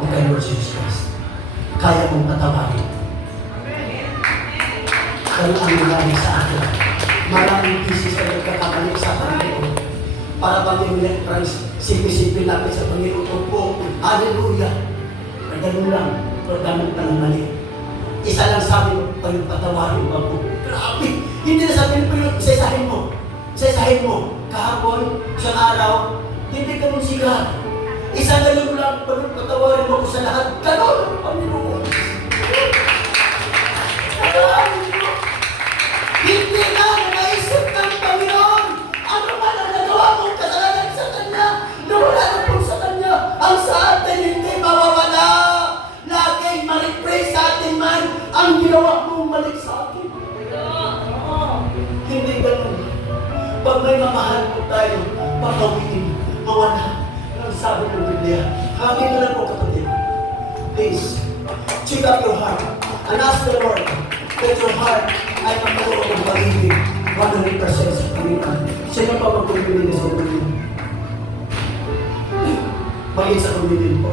kay Lord Jesus Christ. Kaya mong patawarin. Kaya ang nangyari sa akin. Maraming pieces na nagkakamali sa Panginoon. Para bang yung reference, sipi-sipi namin sa Panginoon po. Hallelujah! Ganun lang. Pero damit na ng mali. Isa lang sabi mo, patawarin mo po. Grabe! Hindi na sabihin po yun, isasahin mo. Isasahin mo. Kahapon, siyang araw, hindi ka mong sigat. Isa na lang, patawarin mo ko sa lahat. Ganon ang Panginoon. Hindi na naisip ng Panginoon. Ano man ang nagawa mong kasalanan sa Kanya, nawala na po sa Kanya. Ang sa atin hindi mawawala. Laging ma-replace sa atin man ang ginawa mong mali sa atin. Hindi ganun. Pag may mamahal po tayo, pagawin, mawala. Ang sabi ng Biblia, kami na lang po kapatid. Please, check up your heart and ask the Lord that your heart ay magkaroon ng pag-ibig 100% sa Panginoon. Sino pa magpapili sa Panginoon? Maging sa Panginoon po.